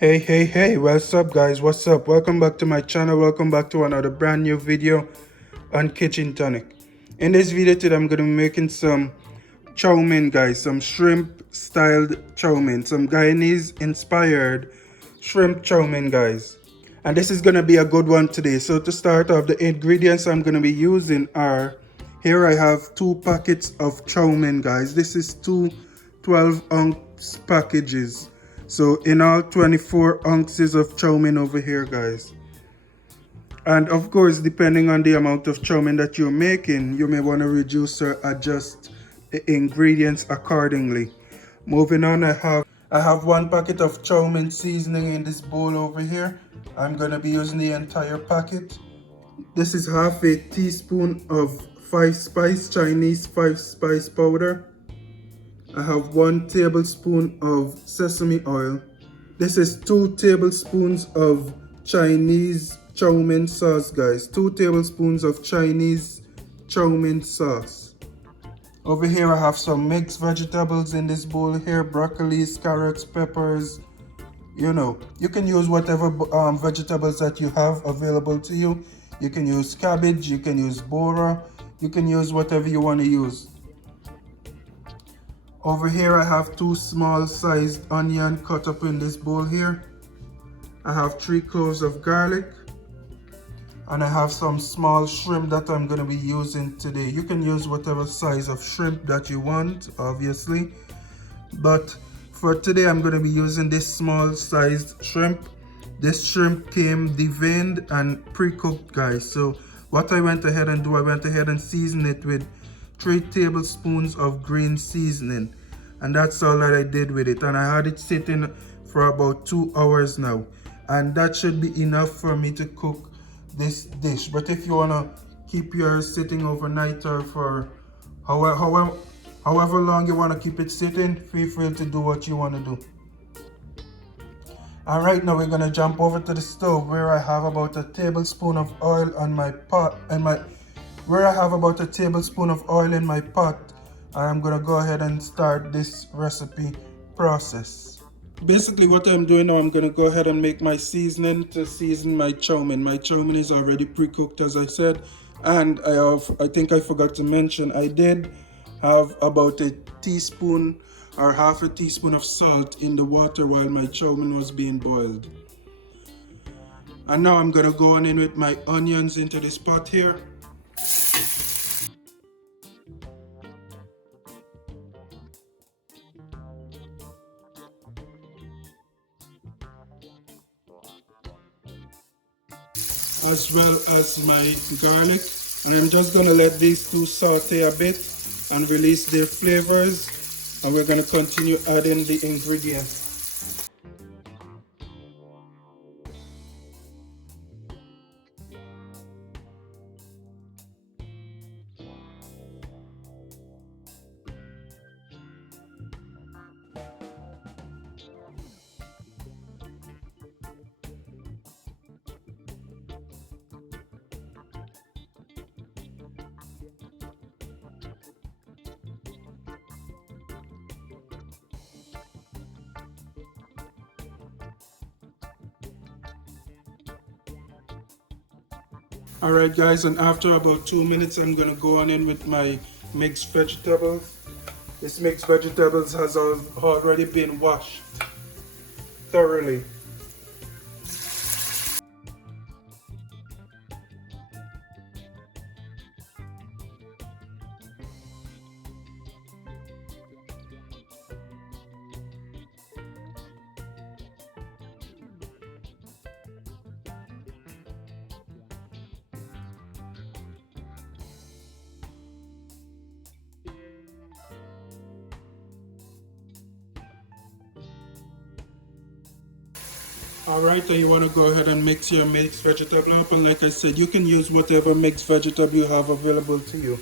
Hey, what's up guys, what's up? Welcome back to my channel, welcome back to another brand new video on Kchin Tonic. In this video today, I'm going to be making some chow mein guys, some shrimp styled chow mein, some Guyanese inspired shrimp chow mein guys. And this is going to be a good one today. So to start off, the ingredients I'm going to be using are, here I have 2 packets of chow mein guys. This is two 12-ounce packages. So in all, 24 ounces of chow mein over here guys. And of course, depending on the amount of chow mein that you're making, you may want to reduce or adjust the ingredients accordingly. Moving on, I have 1 packet of chow mein seasoning in this bowl over here. I'm going to be using the entire packet. This is half a teaspoon of 5-spice Chinese 5-spice powder. I have 1 tablespoon of sesame oil. This is 2 tablespoons of Chinese chow mein sauce guys. 2 tablespoons of Chinese chow mein sauce. Over here I have some mixed vegetables in this bowl here. Broccoli, carrots, peppers. You know, you can use whatever vegetables that you have available to you. You can use cabbage, you can use bora, you can use whatever you want to use. Over here I have 2 small sized onion cut up in this bowl here. I have 3 cloves of garlic. And I have some small shrimp that I'm going to be using today. You can use whatever size of shrimp that you want, obviously. But for today I'm going to be using this small sized shrimp. This shrimp came deveined and pre-cooked guys. So what I went ahead and do, I went ahead and seasoned it with 3 tablespoons of green seasoning, and that's all that I did with it. And I had it sitting for about 2 hours now, and that should be enough for me to cook this dish. But if you want to keep yours sitting overnight, or for however long you want to keep it sitting, feel free to do what you want to do. And right now we're going to jump over to the stove where I have about a tablespoon of oil on my pot, and where I have about a tablespoon of oil in my pot. I'm gonna go ahead and start this recipe process. Basically what I'm doing now, I'm gonna go ahead and make my seasoning to season my chow mein. My chow mein is already pre-cooked, as I said, and I think I forgot to mention, I did have about a teaspoon or half a teaspoon of salt in the water while my chow mein was being boiled. And now I'm gonna go on in with my onions into this pot here. As well as my garlic, and I'm just gonna let these two saute a bit and release their flavors, and we're gonna continue adding the ingredients. Alright guys, and after about 2 minutes I'm gonna go on in with my mixed vegetables. This mixed vegetables has already been washed thoroughly. Alright, so you want to go ahead and mix your mixed vegetable up, and like I said, you can use whatever mixed vegetable you have available to you.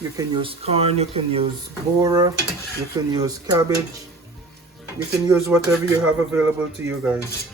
You can use corn, you can use bora, you can use cabbage, you can use whatever you have available to you guys.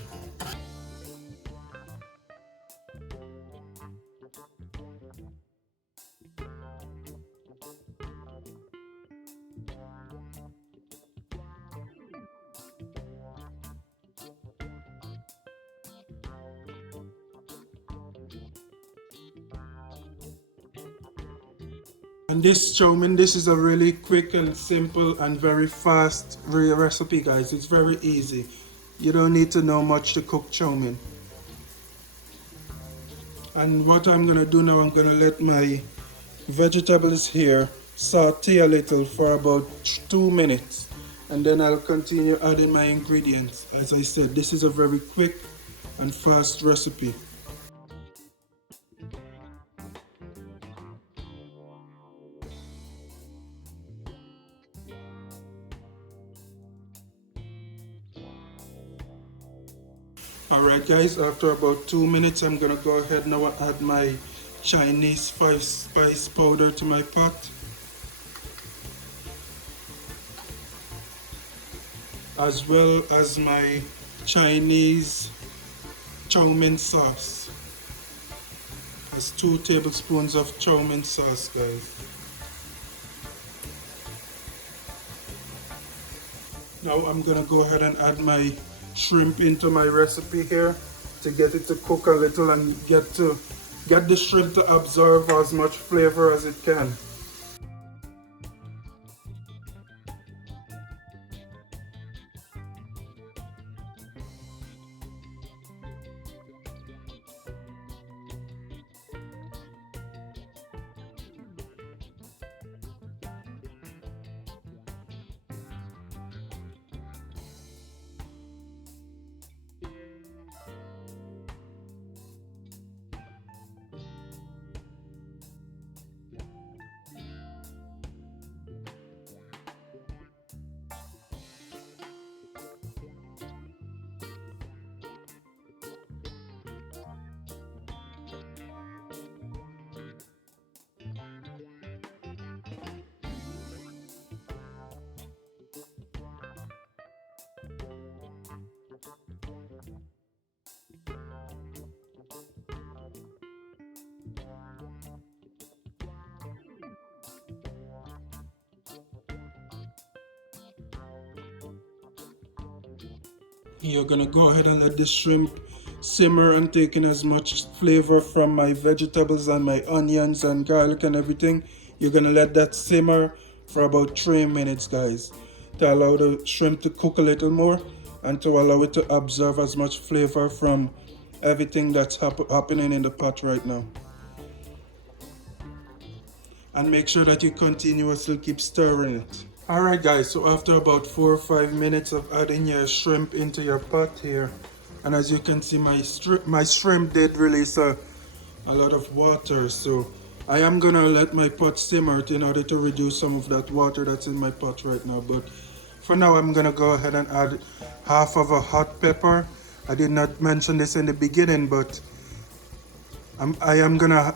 And this chow mein, this is a really quick and simple and very fast recipe, guys. It's very easy. You don't need to know much to cook chow mein. And what I'm gonna do now, I'm gonna let my vegetables here saute a little for about 2 minutes, and then I'll continue adding my ingredients. As I said, this is a very quick and fast recipe. Alright guys, after about 2 minutes I'm gonna go ahead now and add my Chinese spice powder to my pot, as well as my Chinese chow mein sauce. That's 2 tablespoons of chow mein sauce, guys. Now I'm gonna go ahead and add my shrimp into my recipe here to get it to cook a little and get the shrimp to absorb as much flavor as it can. You're gonna go ahead and let the shrimp simmer and take in as much flavor from my vegetables and my onions and garlic and everything. You're gonna let that simmer for about 3 minutes, guys, to allow the shrimp to cook a little more and to allow it to absorb as much flavor from everything that's happening in the pot right now. And make sure that you continuously keep stirring it. Alright guys, so after about 4 or 5 minutes of adding your shrimp into your pot here, and as you can see my shrimp did release a lot of water, so I am gonna let my pot simmer in order to reduce some of that water that's in my pot right now. But for now I'm gonna go ahead and add half of a hot pepper. I did not mention this in the beginning, but I am gonna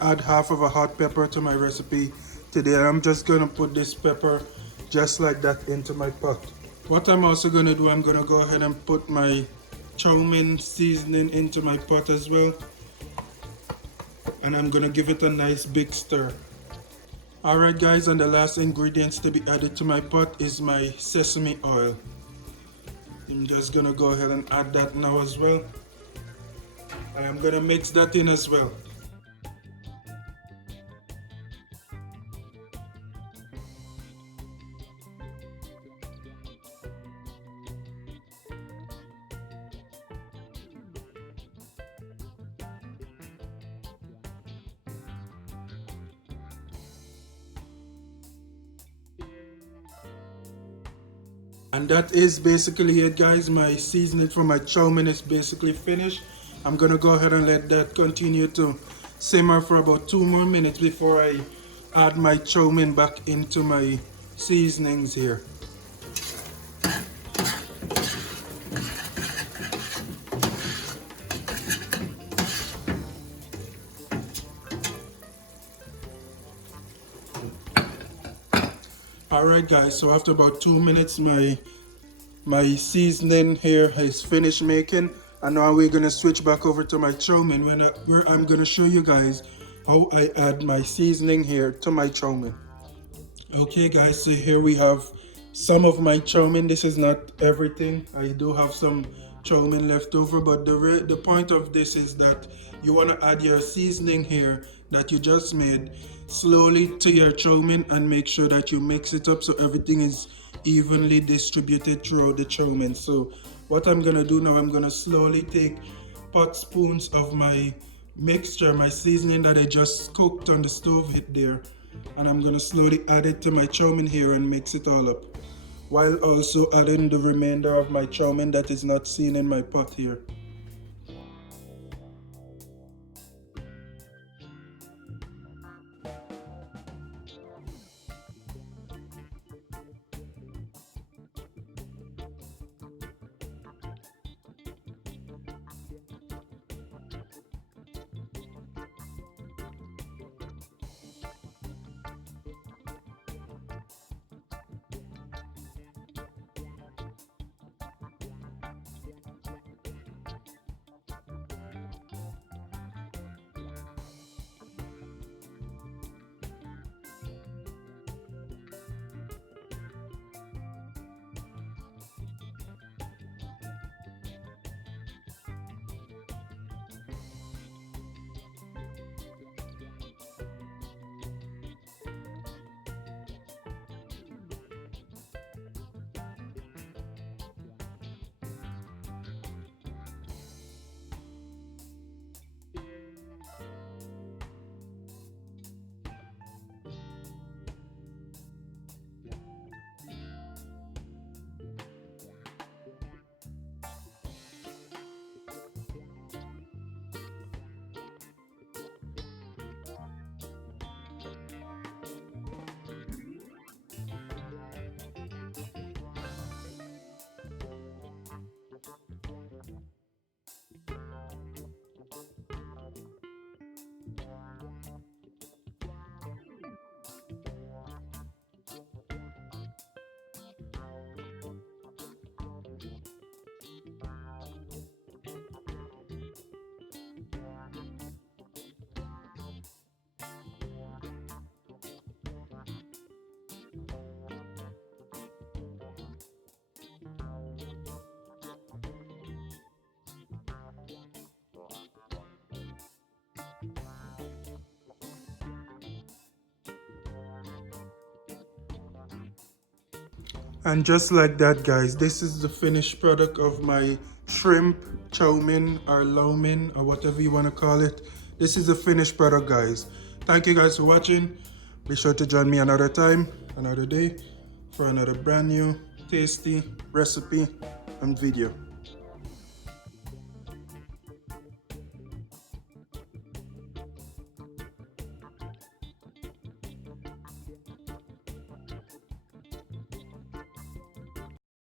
add half of a hot pepper to my recipe today. I'm just gonna put this pepper just like that into my pot. What I'm also gonna do, I'm gonna go ahead and put my chow mein seasoning into my pot as well, and I'm gonna give it a nice big stir. Alright guys, and the last ingredients to be added to my pot is my sesame oil. I'm just gonna go ahead and add that now as well. I am gonna mix that in as well. And that is basically it, guys. My seasoning for my chow mein is basically finished. I'm gonna go ahead and let that continue to simmer for about 2 more minutes before I add my chow mein back into my seasonings here. Alright guys, so after about 2 minutes my seasoning here is finished making, and now we're gonna switch back over to my chow mein where I'm gonna show you guys how I add my seasoning here to my chow mein. Okay guys, so here we have some of my chow mein. This is not everything. I do have some chow mein left over, but the point of this is that you want to add your seasoning here that you just made slowly to your chow mein and make sure that you mix it up so everything is evenly distributed throughout the chow mein. So what I'm gonna do now, I'm gonna slowly take pot spoons of my mixture, my seasoning that I just cooked on the stove hit there, and I'm gonna slowly add it to my chow mein here and mix it all up, while also adding the remainder of my chow mein that is not seen in my pot here. And just like that, guys, this is the finished product of my shrimp chow mein or lau mein or whatever you want to call it. This is the finished product, guys. Thank you guys for watching. Be sure to join me another time, another day, for another brand new tasty recipe and video.